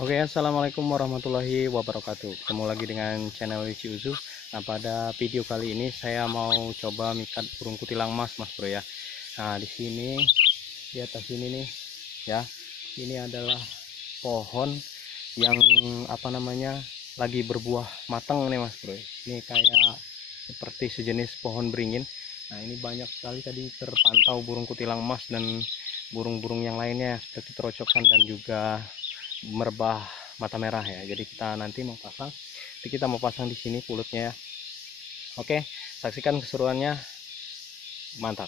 Oke, assalamualaikum warahmatullahi wabarakatuh. Ketemu lagi dengan channel Lici Uzu. Nah, pada video kali ini saya mau coba mikat burung kutilang emas, Mas Bro ya. Nah, di sini di atas ini nih ya, ini adalah pohon yang lagi berbuah matang nih, Mas Bro. Ini kayak seperti sejenis pohon beringin. Nah, ini banyak sekali tadi terpantau burung kutilang emas dan burung-burung yang lainnya seperti terocokan dan juga merbah mata merah ya. Jadi kita mau pasang di sini pulutnya ya. Oke, saksikan keseruannya, mantap.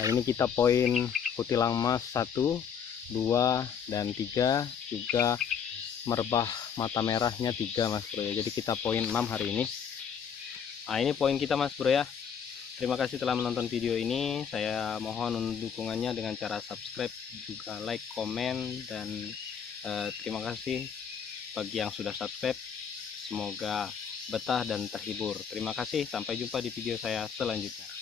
Nah, ini kita poin kutilang emas 1, 2, dan 3, juga merbah mata merahnya 3 Mas Bro ya. Jadi kita poin 6 hari ini. Nah, ini poin kita Mas Bro ya. Terima kasih telah menonton video ini. Saya mohon dukungannya dengan cara subscribe, juga like, komen, dan terima kasih bagi yang sudah subscribe. Semoga betah dan terhibur. Terima kasih, sampai jumpa di video saya selanjutnya.